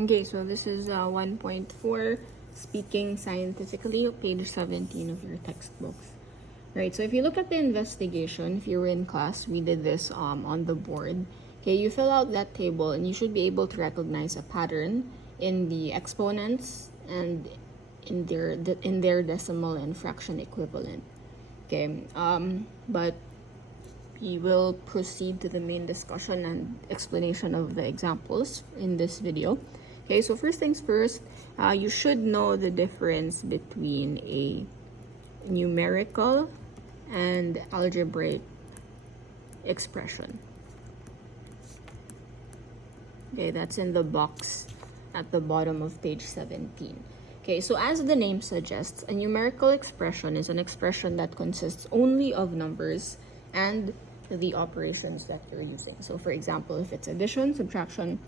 Okay, so this is 1.4, Speaking Scientifically, page 17 of your textbooks. Right, so if you look at the investigation, if you were in class, we did this on the board. Okay, you fill out that table and you should be able to recognize a pattern in the exponents and in their decimal and fraction equivalent. Okay, but we will proceed to the main discussion and explanation of the examples in this video. Okay, so first things first, you should know the difference between a numerical and algebraic expression. Okay, that's in the box at the bottom of page 17. Okay, so as the name suggests, a numerical expression is an expression that consists only of numbers and the operations that you're using. So for example, if it's addition, subtraction,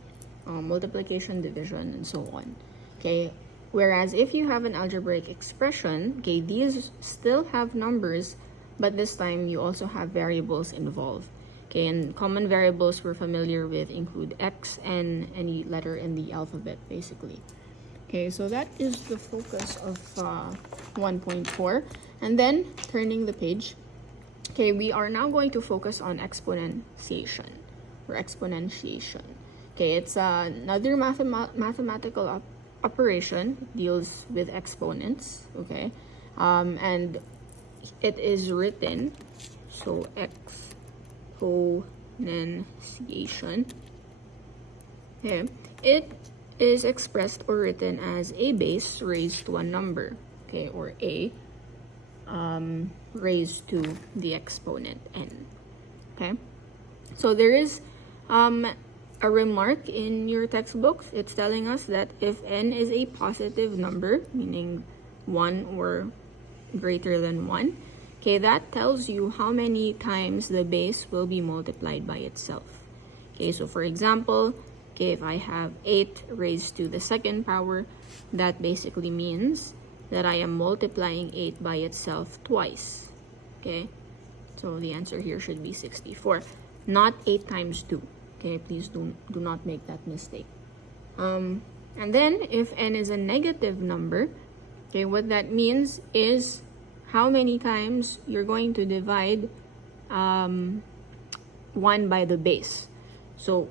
multiplication, division, and so on. Okay, whereas if you have an algebraic expression, okay, these still have numbers, but this time you also have variables involved. Okay, and common variables we're familiar with include x and any letter in the alphabet, basically. Okay, so that is the focus of 1.4. And then, turning the page, okay, we are now going to focus on exponentiation, or exponentiation. Okay, it's another mathematical operation, deals with exponents, okay? And it is written, so exponentiation, okay? It is expressed or written as a base raised to a number, okay, or a raised to the exponent n, okay? So there is a remark in your textbooks. It's telling us that if n is a positive number, meaning 1 or greater than 1, okay, that tells you how many times the base will be multiplied by itself. Okay, so for example, okay, if I have 8 raised to the second power, that basically means that I am multiplying 8 by itself twice. Okay, so the answer here should be 64, not 8 times 2. Okay, please do not make that mistake. And then if n is a negative number, okay, what that means is how many times you're going to divide 1 by the base. So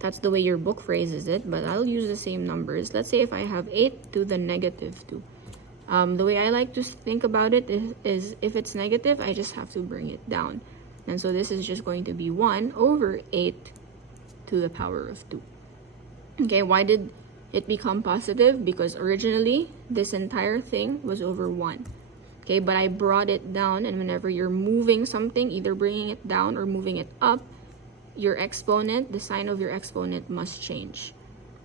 that's the way your book phrases it, but I'll use the same numbers. Let's say if I have 8 to the negative 2. The way I like to think about it is if it's negative, I just have to bring it down. And so this is just going to be 1 over 8 to the power of 2. Okay, why did it become positive? Because originally, this entire thing was over 1. Okay, but I brought it down, and whenever you're moving something, either bringing it down or moving it up, your exponent, the sign of your exponent must change.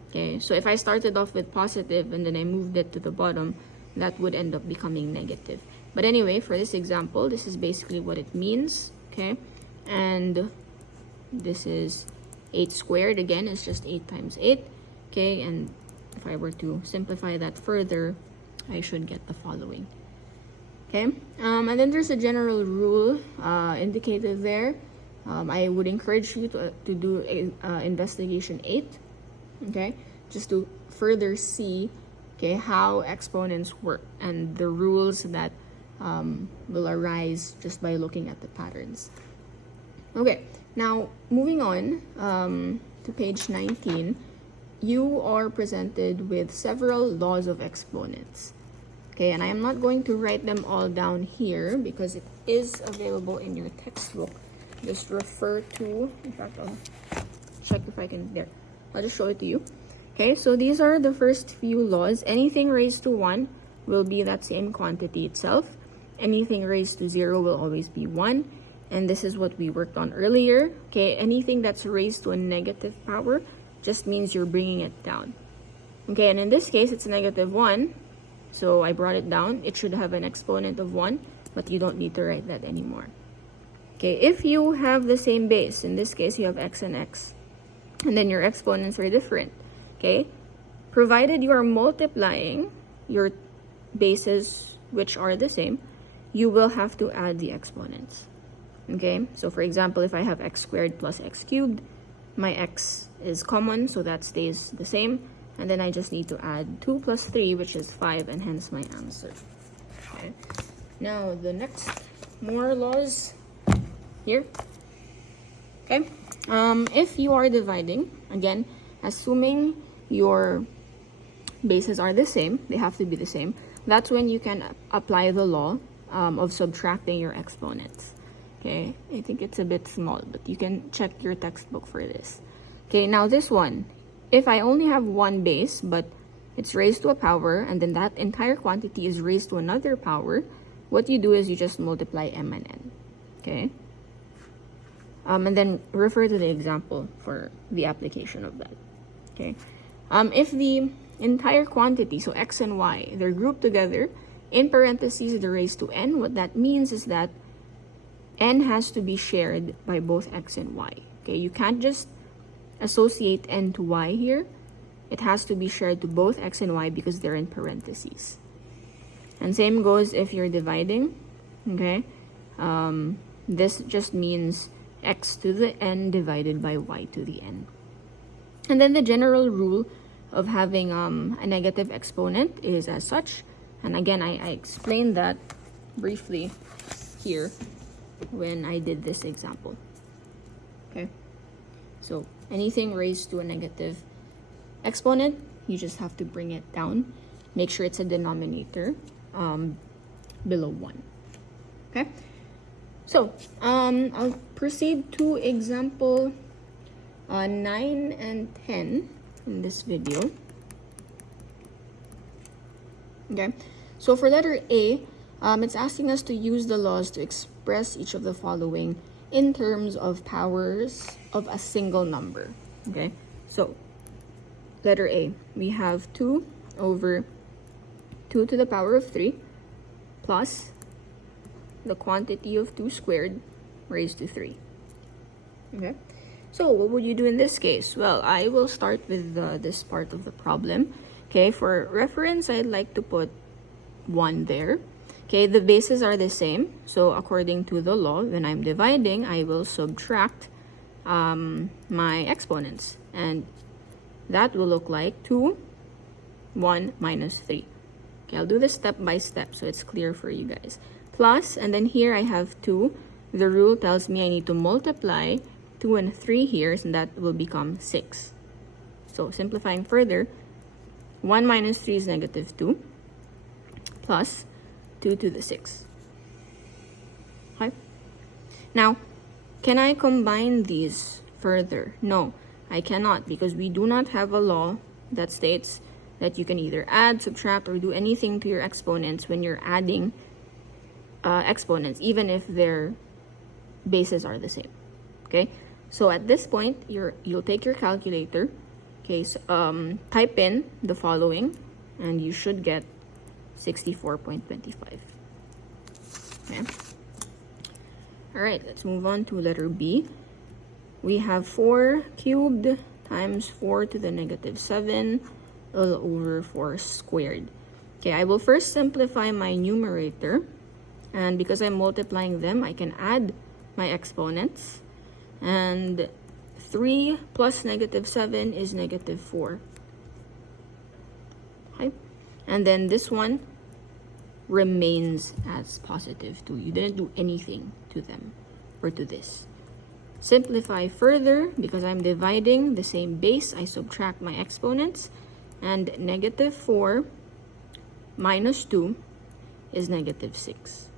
Okay, so if I started off with positive and then I moved it to the bottom, that would end up becoming negative. But anyway, for this example, this is basically what it means. Okay, and this is 8 squared. Again, it's just 8 times 8. Okay, and if I were to simplify that further, I should get the following. Okay, and then there's a general rule indicated there. I would encourage you to do investigation 8, okay, just to further see, okay, how exponents work and the rules that will arise just by looking at the patterns. Okay, now moving on to page 19, you are presented with several laws of exponents. Okay, and I am not going to write them all down here because it is available in your textbook. Just refer to, in fact, I'll check if I can, there. I'll just show it to you. Okay, so these are the first few laws. Anything raised to 1 will be that same quantity itself. Anything raised to 0 will always be 1. And this is what we worked on earlier. Okay, anything that's raised to a negative power just means you're bringing it down. Okay, and in this case, it's negative 1. So I brought it down. It should have an exponent of 1, but you don't need to write that anymore. Okay, if you have the same base, in this case, you have x and x, and then your exponents are different. Okay, provided you are multiplying your bases, which are the same, you will have to add the exponents. Okay, so for example, if I have x squared plus x cubed, my x is common, so that stays the same. And then I just need to add 2 plus 3, which is 5, and hence my answer. Okay. Now, the next, more laws here. Okay. If you are dividing, again, assuming your bases are the same, they have to be the same, that's when you can apply the law of subtracting your exponents. Okay, I think it's a bit small, but you can check your textbook for this. Okay, now this one, if I only have one base, but it's raised to a power, and then that entire quantity is raised to another power, what you do is you just multiply m and n. Okay, and then refer to the example for the application of that. Okay, if the entire quantity, so x and y, they're grouped together, in parentheses, they're raised to n, what that means is that n has to be shared by both x and y. Okay, you can't just associate n to y here. It has to be shared to both x and y because they're in parentheses. And same goes if you're dividing. Okay, this just means x to the n divided by y to the n. And then the general rule of having a negative exponent is as such. And again, I explained that briefly here when I did this example. Okay, so anything raised to a negative exponent, you just have to bring it down. Make sure it's a denominator below 1. Okay, so I'll proceed to example 9 and 10 in this video. Okay, so for letter A, it's asking us to use the laws to express each of the following in terms of powers of a single number. Okay, so letter A, we have 2 over 2 to the power of 3 plus the quantity of 2 squared raised to 3. Okay, so what would you do in this case? Well, I will start with this part of the problem. Okay, for reference, I'd like to put 1 there. Okay, the bases are the same. So according to the law, when I'm dividing, I will subtract my exponents. And that will look like 2, 1 minus 3. Okay, I'll do this step by step so it's clear for you guys. Plus, and then here I have 2. The rule tells me I need to multiply 2 and 3 here, and that will become 6. So simplifying further, 1 minus 3 is negative 2 plus 2 to the 6. Okay. Now, can I combine these further? No, I cannot, because we do not have a law that states that you can either add, subtract, or do anything to your exponents when you're adding exponents, even if their bases are the same. Okay, so at this point, you'll take your calculator. Okay, so type in the following, and you should get 64.25. Okay. All right, let's move on to letter B. We have 4 cubed times 4 to the negative 7 all over 4 squared. Okay, I will first simplify my numerator, and because I'm multiplying them, I can add my exponents. And 3 plus negative 7 is negative 4. Okay, and then this one remains as positive 2. You didn't do anything to them or to this. Simplify further, because I'm dividing the same base, I subtract my exponents, and negative 4 minus 2 is negative 6.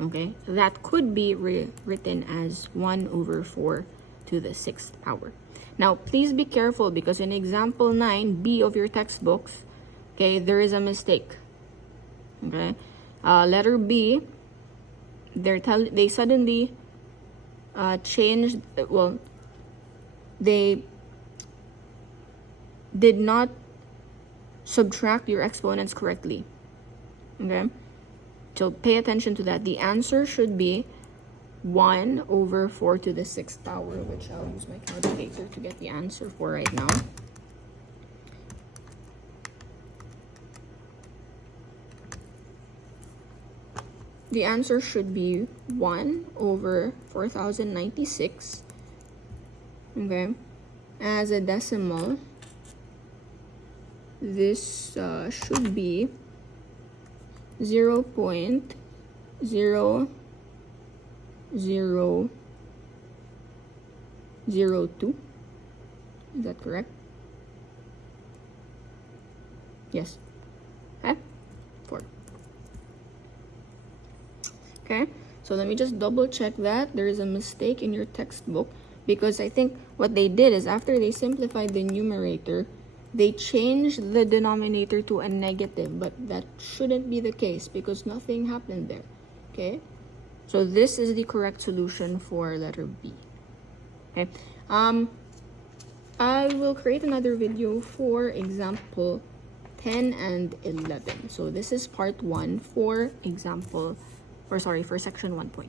Okay, that could be written as 1 over 4 to the 6th power. Now, please be careful, because in example 9B of your textbooks, okay, there is a mistake. Okay, letter B, they suddenly changed, well, they did not subtract your exponents correctly. Okay, so pay attention to that. The answer should be 1 over 4 to the 6th power, which I'll use my calculator to get the answer for right now. The answer should be 1 over 4096 Okay, as a decimal, this should be 0.0002. Is that correct? Yes. Okay. 4. Okay, so let me just double check that there is a mistake in your textbook, because I think what they did is after they simplified the numerator, they changed the denominator to a negative, but that shouldn't be the case because nothing happened there. Okay, so this is the correct solution for letter B. Okay, I will create another video for example 10 and 11. So this is part 1 for example, for section 1.4.